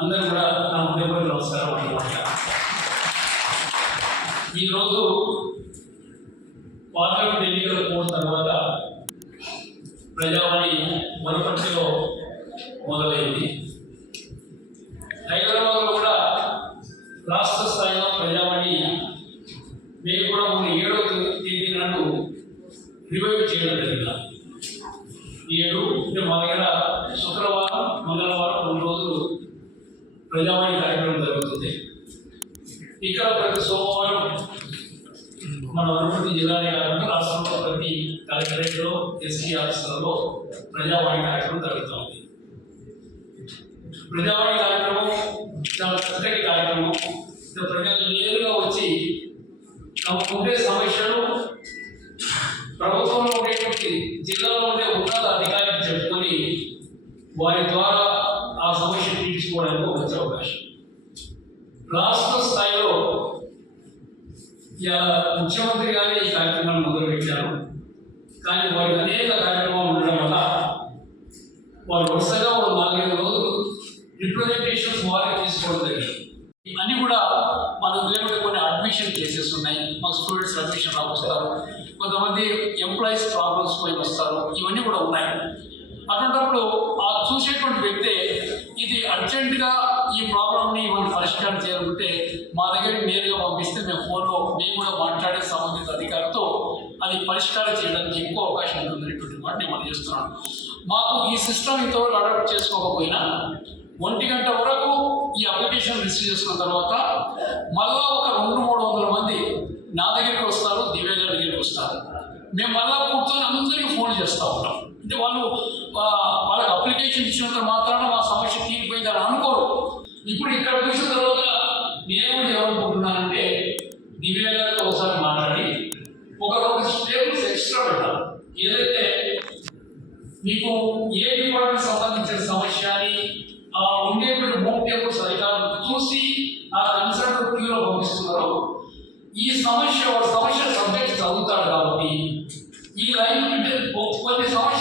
అందరూ కూడా నా హృదయపూర్వక నమస్కారం అన్నమాట ఈరోజు పార్లమెంట్ ఎన్నికలు పోయిన తర్వాత ప్రజావాణి వనపర్తిలో మొదలైంది. హైదరాబాద్లో కూడా రాష్ట్ర స్థాయిలో ప్రజావాణి మేము కూడా మన ఏడవ తేదీ నాడు రివైవ్ చేయడం జరిగింది. ఏడు మా దగ్గర శుక్రవారం మంగళవారం ప్రజావాణి కార్యక్రమం జరుగుతుంది. ఇక్కడ ప్రతి సోమవారం మన వనపర్తి జిల్లానే కాకుండా రాష్ట్రంలో ప్రతి కలెక్టరేట్లో ఎస్పీ ఆఫీసులలో ప్రజావాణి కార్యక్రమం జరుగుతుంది ప్రజావాణి కార్యక్రమం చాలా చక్కటి కార్యక్రమం. ప్రజలు నేరుగా వచ్చి తమకు ఉండే సమస్యలు ప్రభుత్వంలో ఉండేటువంటి జిల్లాలో ఉండే ఉన్నత అధికారికి చెప్పుకొని వారి ద్వారా ఆ సమస్య తీర్చుకోవడానికి ఒక మంచి అవకాశం. రాష్ట్ర స్థాయిలో ఇలా ముఖ్యమంత్రి గారే ఈ కార్యక్రమాన్ని మొదలుపెట్టారు. కానీ వారికి అనేక కార్యక్రమాలు ఉండడం వల్ల వారు వరుసగా ఒక నాలుగైదు రోజులు రిప్రజెంటేషన్స్ వారికి తీసుకోవడం జరిగింది. అన్నీ కూడా మనం లేకుంటే కొన్ని అడ్మిషన్ కేసెస్ ఉన్నాయి. మా స్టూడెంట్స్ అడ్మిషన్ వస్తారు కొంతమంది ఎంప్లాయీస్ ప్రాబ్లమ్స్ పోయి వస్తారు. ఇవన్నీ కూడా ఉన్నాయి. అటువంటిప్పుడు ఆ చూసేటువంటి వ్యక్తే అర్జెంటుగా ఈ ప్రాబ్లమ్ని మనం పరిష్కారం చేయాలంటే మా దగ్గరికి నేరుగా పంపిస్తే మేము ఫోన్లో మేము కూడా మాట్లాడే సంబంధిత అధికారితో అది పరిష్కారం చేయడానికి ఎక్కువ అవకాశం ఉంటుందనేటువంటి మాట నేను మనం చేస్తున్నాను. మాకు ఈ సిస్టమ్ ఇంతవరకు అడాప్ట్ చేసుకోకపోయినా ఒంటి గంట వరకు ఈ అప్లికేషన్ రిసీవ్ చేసుకున్న తర్వాత మళ్ళా ఒక రెండు మూడు వందల మంది నా దగ్గరికి వస్తారు దివ్య గారి దగ్గరికి వస్తారు. మేము మళ్ళా కూర్చొని అందరికీ ఫోన్ చేస్తూ ఉంటాం. అంటే వాళ్ళు వాళ్ళకి అప్లికేషన్ ఇచ్చినంత మాత్రాన మా సమస్య తీరిపోయిందని అనుకోరు. ఇప్పుడు ఇక్కడ చూసిన తర్వాత నేను ఏమనుకుంటున్నానంటే దివ్య ఒకసారి మాట్లాడి ఒక రెండు స్టేబుల్స్ ఎక్స్ట్రా పెట్టాలి. ఏదైతే మీకు ఏ డిపార్ట్మెంట్ సంబంధించిన సమస్య అని ఆ ఉండేటువంటి హోమ్ టేబుల్స్ అధికారులు చూసి ఆ కన్సల్ట్ క్యూలో పంపిస్తున్నారు. ఈ సమస్య సమస్య సబ్జెక్ట్ చదువుతాడు కాబట్టి ఈ లైన్ కొన్ని సమస్య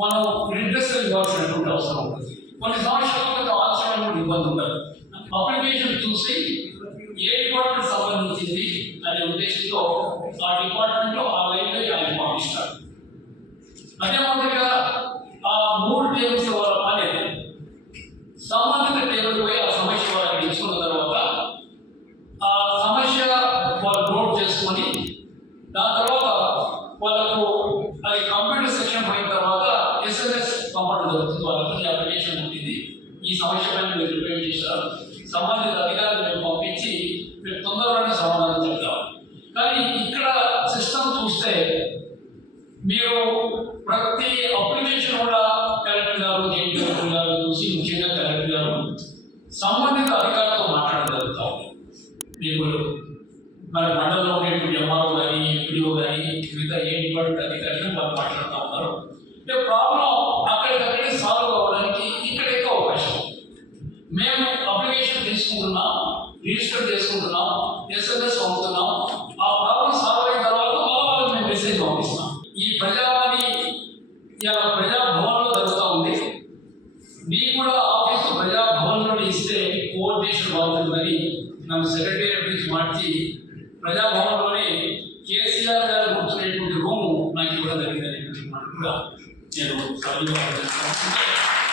మనం రిడ్రెస్ ఇవ్వాల్సినటువంటి అవసరం ఉంటుంది. కొన్ని సమస్యలు కొంచెం ఇబ్బంది ఉండదు. అప్లికేషన్ చూసి ఏ డిపార్ట్మెంట్ సంబంధించింది అనే ఉద్దేశంతో ఆ డిపార్ట్మెంట్ ఆ లైన్లో ఆయన పంపిస్తారు అదే మాదిరిగా ఆ మూడు టేబుల్స్ వాళ్ళ పని సంబంధిత టేబుల్ పోయి ఆ సమస్య వాళ్ళకి ఇచ్చుకున్న తర్వాత ఆ సమస్య వాళ్ళు నోట్ చేసుకొని దాని తర్వాత వాళ్ళకు అది కంప్యూటర్ సెక్షన్ పోయిన తర్వాత ఎస్ఎంఎస్ పంపడం జరుగుతుంది వాళ్ళకి అప్లికేషన్ ఉంటుంది. ఈ సమస్య పైన మీరు రిపేర్ చేశారు. సంబంధిత అధికారులు మేము పంపించి మీరు తొందరగానే సమాధానం చెప్తాం కానీ ఇక్కడ సిస్టమ్ చూస్తే మీరు ప్రతి అప్లికేషన్ కూడా కలెక్టర్ గారు జేడీ కలెక్టర్ గారు చూసి ముఖ్యంగా కలెక్టర్ గారు సంబంధిత అధికారులతో మాట్లాడడం మీరు మరి మీకు మండలంలో ఉండేటువంటి ఎంఆర్ఓ కానీ ఎంపీఓ కానీ మిగతా ఏ డిపార్ట్మెంట్ అధికారులు వాళ్ళు మాట్లాడుతూ ఉన్నారు. అంటే ప్రాబ్లం అక్కడికక్కడే సాల్వ్ అవ్వడానికి ఇక్కడ ఎక్కువ అవకాశం ఉంది. మేము అప్లికేషన్ తీసుకుంటున్నాం రిజిస్టర్ చేసుకుంటున్నాం ఎస్ఎంఎస్ పంపుతున్నాం ఆ ప్రాబ్లం సాల్వ్ అయిన తర్వాత మళ్ళీ వాళ్ళకి మేము మెసేజ్ పంపిస్తున్నాం ఈ ప్రజావాణి ఇలా ప్రజాభవన్లో జరుగుతూ ఉంది మీకు కూడా ఆఫీసు ప్రజాభవన్లో ఇస్తే కోఆర్డినేషన్ బాగుంటుందని నన్ను సెక్రటేరియట్ నుంచి మార్చి ప్రజాభవన్లోనే కేసీఆర్ గారు కూర్చునేటువంటి రూము నాకు ఇవ్వడం జరిగిందనేటువంటి మాట కూడా నేను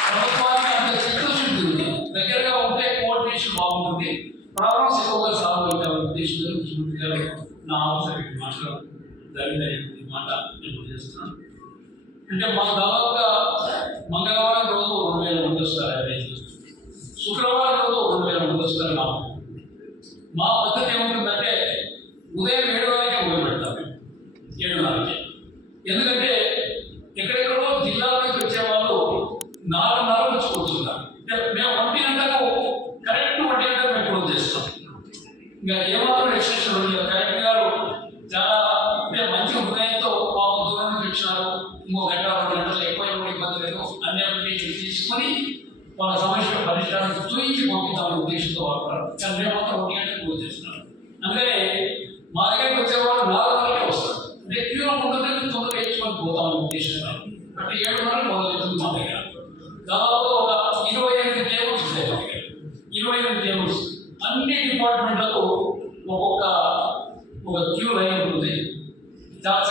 ప్రభుత్వానికి అంత చిత్తశుద్ధి ఉంది దగ్గరగా ఉంటే కోఆర్డినేషన్ బాగుంటుంది. ప్రాబ్లమ్స్ ఎక్కువగా సాల్వ్ అవుతాయి ఉద్దేశంతో ముఖ్యమంత్రి గారు నా ఆఫీసర్ మాట్లాడడం జరిగిందనేటువంటి మాట నేను చేస్తున్నాను. అంటే మాకు దాదాపుగా మంగళవారం రోజు రెండు వేల మంది వస్తారు యావరేజ్ శుక్రవారం రోజు రెండు వేల మంది వస్తారు మా మా పద్ధతి ఏముంటుందంటే ఉదయం ఏడు వరకే మొదలు పెడతాం. మేము ఏడున్నరకి. ఎందుకంటే ఎక్కడెక్కడో జిల్లాల నుంచి వచ్చే వాళ్ళు నాలుగున్నర నుంచి కూర్చుంటారు. మేము ఒంటి గంటకు కరెక్ట్ ఒంటి గంటకు మేము క్లోజ్ చేస్తాం. ఇంకా ఏమాత్రం ఎక్స్టెన్షన్ ఉంది కరెక్ట్ గారు చాలా అంటే మంచి హృదయంతో పాపం దూరం నుంచి వచ్చినారు. ఇంకో గంట రెండు గంటలు ఎక్కువ ఇబ్బంది లేదు. అన్ని తీసుకొని వాళ్ళ సమస్య పరిష్కారం చూపించి పంపిద్దామనే ఉద్దేశంతో వాళ్ళు కానీ మేము మాత్రం ఒకటి అంటే పూజ చేస్తున్నాం అందుకనే మా దగ్గరికి వచ్చేవాళ్ళు నాలుగు వరకే వస్తారు. అంటే క్యూలో ఉంటుంది తొందరగా ఇచ్చుకొని పోతామని ఉద్దేశంతో అంటే ఏడు ఏడున్నర మొదలవుతుంది మా దగ్గర. దాదాపు ఒక ఇరవై ఎనిమిది టేబుల్స్ ఉంటాయి మా దగ్గర. ఇరవై ఎనిమిది టేబుల్స్ అన్ని డిపార్ట్మెంట్లకు ఒక్కొక్క ఒక క్యూ లైన్ ఉంటుంది చాలా